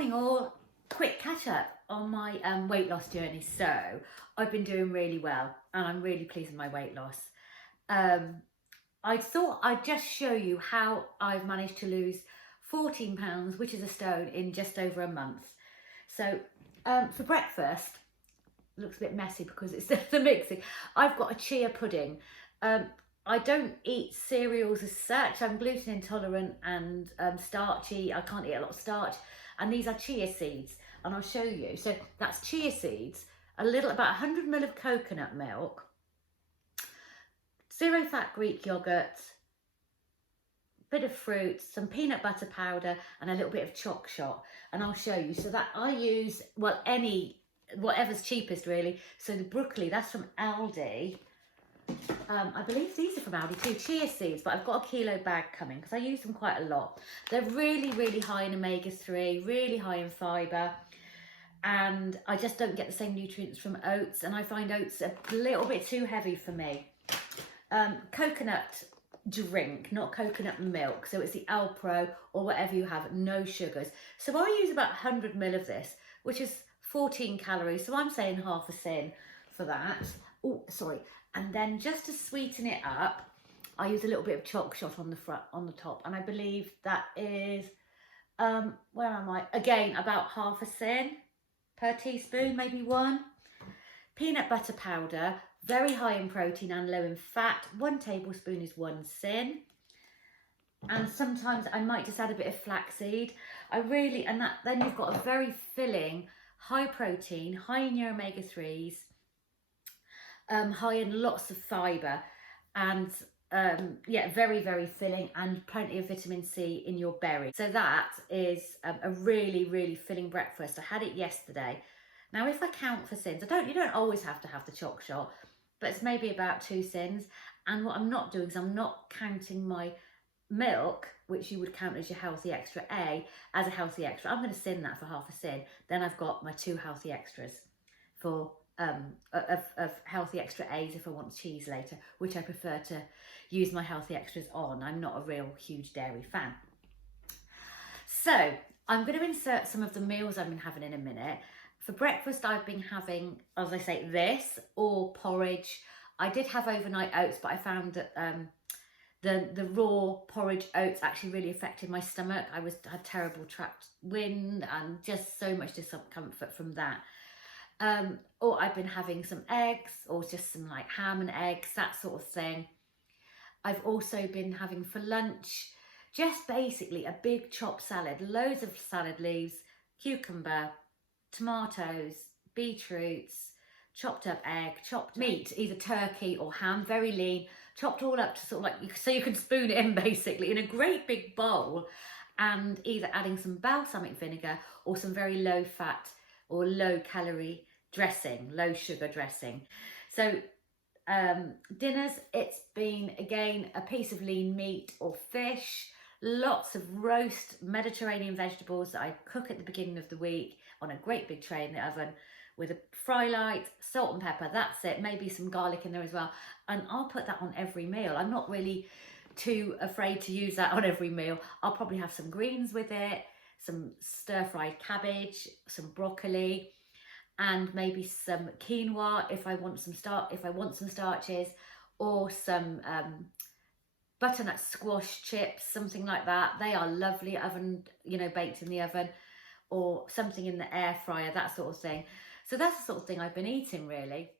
morning all. Quick catch up on my weight loss journey. So I've been doing really well and I'm really pleased with my weight loss. I thought I'd just show you how I've managed to lose 14 pounds, which is a stone, in just over a month. So for breakfast, looks a bit messy because it's the mixing. I've got a chia pudding. I don't eat cereals as such. I'm gluten intolerant and starchy. I can't eat a lot of starch. And these are chia seeds, and I'll show you. So that's chia seeds, about 100 ml of coconut milk, 0 fat Greek yogurt, bit of fruit, some peanut butter powder, and a little bit of choc shot. And I'll show you. So that I use, well, whatever's cheapest really. So the broccoli, that's from Aldi. I believe these are from Aldi too, chia seeds, but I've got a kilo bag coming because I use them quite a lot. They're really, really high in omega-3, really high in fibre, and I just don't get the same nutrients from oats, and I find oats a little bit too heavy for me. Coconut drink, not coconut milk, so it's the Alpro or whatever you have, no sugars. So I use about 100 ml of this, which is 14 calories, so I'm saying half a sin for that. Oh, sorry. And then just to sweeten it up, I use a little bit of choc shot on the top, and I believe that is where am I? Again, about half a sin per teaspoon, maybe one. Peanut butter powder, very high in protein and low in fat. 1 tablespoon is 1 sin. And sometimes I might just add a bit of flaxseed. Then you've got a very filling, high protein, high in your omega-3s, high in lots of fibre, and yeah, very, very filling, and plenty of vitamin C in your berry. So that is a really, really filling breakfast. I had it yesterday. Now, if I count for sins, you don't always have to have the choc shot, but it's maybe about 2 sins. And what I'm not doing is I'm not counting my milk, which you would count as your healthy extra A, as a healthy extra. I'm going to sin that for half a sin. Then I've got my 2 healthy extras for of healthy extra A's if I want cheese later, which I prefer to use my healthy extras on. I'm not a real huge dairy fan. So I'm going to insert some of the meals I've been having in a minute. For breakfast, I've been having, as I say, this or porridge. I did have overnight oats, but I found that the raw porridge oats actually really affected my stomach. I had terrible trapped wind and just so much discomfort from that. Or I've been having some eggs, or just some like ham and eggs, that sort of thing. I've also been having for lunch just basically a big chopped salad, loads of salad leaves, cucumber, tomatoes, beetroots, chopped up egg, chopped meat, either turkey or ham, very lean, chopped all up to sort of like, so you can spoon it in basically in a great big bowl, and either adding some balsamic vinegar or some very low fat or low calorie dressing, low sugar dressing. So dinners, it's been again a piece of lean meat or fish, lots of roast Mediterranean vegetables that I cook at the beginning of the week on a great big tray in the oven with a fry light, salt and pepper, that's it, maybe some garlic in there as well, and I'll put that on every meal. I'm not really too afraid to use that on every meal. I'll probably have some greens with it, some stir-fried cabbage, some broccoli, and maybe some quinoa if I want some starches, or some butternut squash chips, something like that. They are lovely, oven, baked in the oven, or something in the air fryer, that sort of thing. So that's the sort of thing I've been eating really.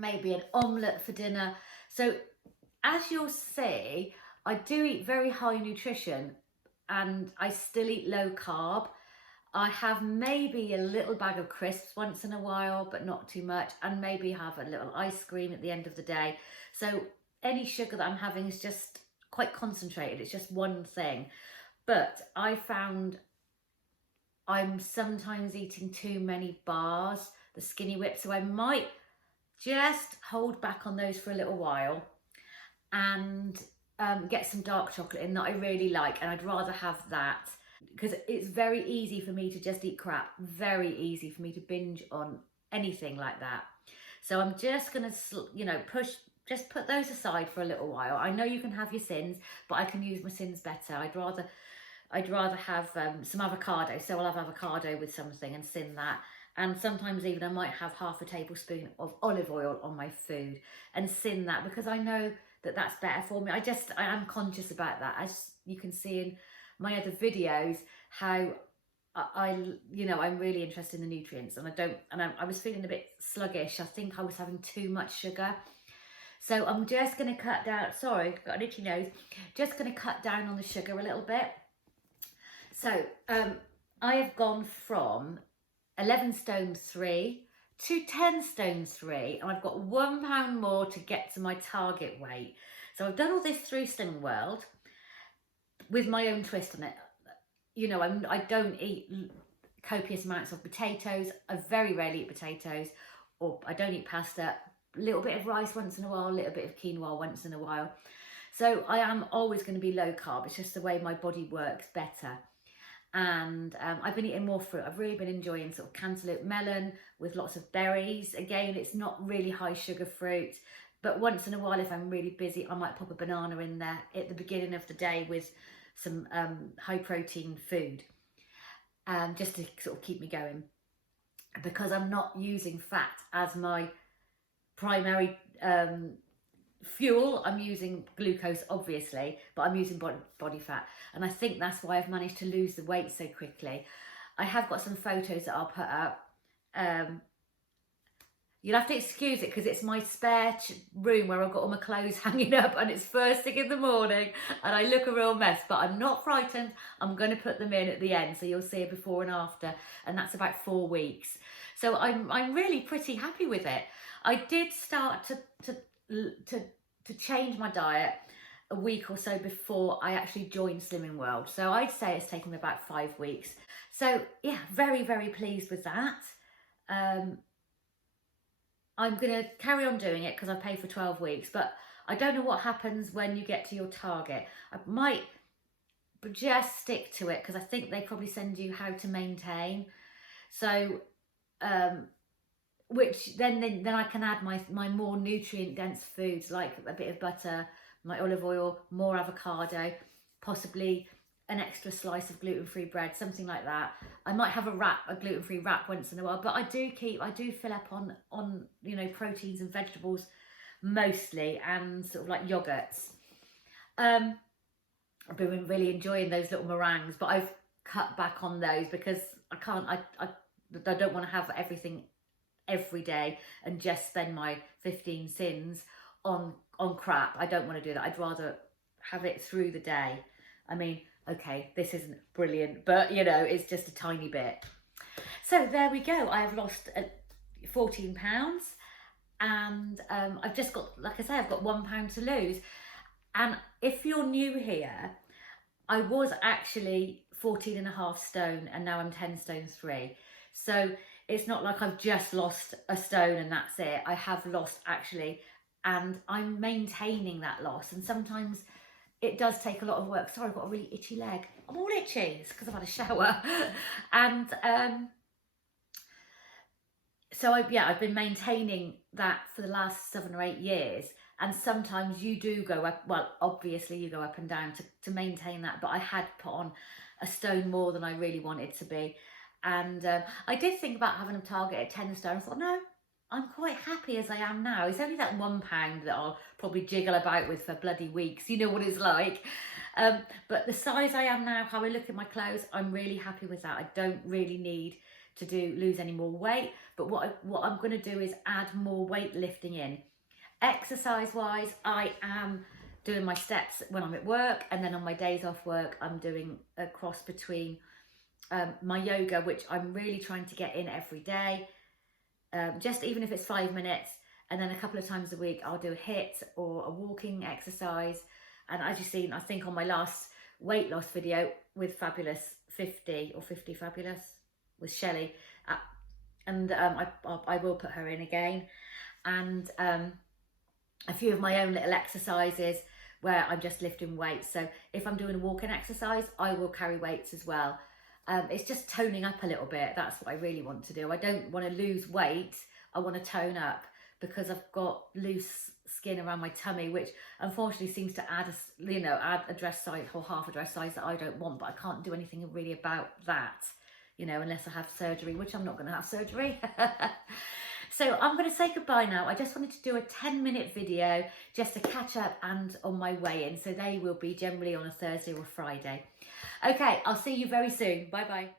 Maybe an omelette for dinner. So as you'll see, I do eat very high nutrition and I still eat low carb. I have maybe a little bag of crisps once in a while, but not too much, and maybe have a little ice cream at the end of the day. So any sugar that I'm having is just quite concentrated. It's just one thing. But I found I'm sometimes eating too many bars, the skinny whip, so I might just hold back on those for a little while and get some dark chocolate in that I really like, and I'd rather have that because it's very easy for me to just eat crap, very easy for me to binge on anything like that. So I'm just gonna, you know, just put those aside for a little while. I know you can have your sins, but I can use my sins better. I'd rather have some avocado, so I'll have avocado with something and sin that. And sometimes even I might have half a tablespoon of olive oil on my food and sin that, because I know that that's better for me. I am conscious about that, as you can see in my other videos, how you know, I'm really interested in the nutrients, and I was feeling a bit sluggish. I think I was having too much sugar. So I'm just going to cut down, sorry, got an itchy nose, just going to cut down on the sugar a little bit. So I have gone from 11 stone 3 to 10 stone 3, and I've got £1 more to get to my target weight. So I've done all this through Slimming World with my own twist on it. You know, I don't eat copious amounts of potatoes. I very rarely eat potatoes, or I don't eat pasta. A little bit of rice once in a while, a little bit of quinoa once in a while. So I am always going to be low carb. It's just the way my body works better. And I've been eating more fruit. I've really been enjoying sort of cantaloupe melon with lots of berries. Again, it's not really high sugar fruit, but once in a while, if I'm really busy, I might pop a banana in there at the beginning of the day with some high protein food, just to sort of keep me going, because I'm not using fat as my primary fuel. I'm using glucose, obviously, but I'm using body fat, and I think that's why I've managed to lose the weight so quickly. I have got some photos that I'll put up. You'll have to excuse it because it's my spare room where I've got all my clothes hanging up, and it's first thing in the morning and I look a real mess, but I'm not frightened. I'm going to put them in at the end, so you'll see a before and after, and that's about 4 weeks. So I'm really pretty happy with it. I did start to change my diet a week or so before I actually joined Slimming World. So I'd say it's taken me about 5 weeks. So yeah, very, very pleased with that. I'm going to carry on doing it because I paid for 12 weeks, but I don't know what happens when you get to your target. I might just stick to it because I think they probably send you how to maintain. So, which then I can add my more nutrient dense foods, like a bit of butter, my olive oil, more avocado, possibly an extra slice of gluten-free bread, something like that. I might have a gluten-free wrap once in a while, but I do fill up on you know, proteins and vegetables mostly, and sort of like yogurts. I've been really enjoying those little meringues, but I've cut back on those because I don't want to have everything every day and just spend my 15 sins on crap. I don't want to do that. I'd rather have it through the day. I mean, okay, this isn't brilliant, but you know, it's just a tiny bit. So there we go. I have lost 14 pounds, and I've just got, like I say, I've got £1 to lose. And if you're new here, I was actually 14.5 stone, and now I'm 10 stone 3. So it's not like I've just lost a stone and that's it. I have lost actually, and I'm maintaining that loss. And sometimes it does take a lot of work. Sorry, I've got a really itchy leg. I'm all itchy. It's because I've had a shower. And so I've been maintaining that for the last 7 or 8 years. And sometimes you do go up, well, obviously you go up and down to maintain that. But I had put on a stone more than I really wanted to be. And I did think about having a target at 10 stone. I thought, no, I'm quite happy as I am now. It's only that £1 that I'll probably jiggle about with for bloody weeks. You know what it's like. But the size I am now, how I look at my clothes, I'm really happy with that. I don't really need to lose any more weight. But what I'm going to do is add more weightlifting in. Exercise wise, I am doing my steps when I'm at work, and then on my days off work I'm doing a cross between my yoga, which I'm really trying to get in every day, just even if it's 5 minutes, and then a couple of times a week I'll do a HIIT or a walking exercise. And as you've seen, I think on my last weight loss video with Fabulous 50 or 50 Fabulous with Shelley, and I will put her in again, and a few of my own little exercises where I'm just lifting weights. So if I'm doing a walking exercise, I will carry weights as well. It's just toning up a little bit. That's what I really want to do. I don't want to lose weight. I want to tone up because I've got loose skin around my tummy, which unfortunately seems to add a dress size or half a dress size that I don't want, but I can't do anything really about that, unless I have surgery, which I'm not going to have surgery. So I'm going to say goodbye now. I just wanted to do a 10-minute video just to catch up and on my weigh-in. So they will be generally on a Thursday or Friday. Okay, I'll see you very soon. Bye-bye.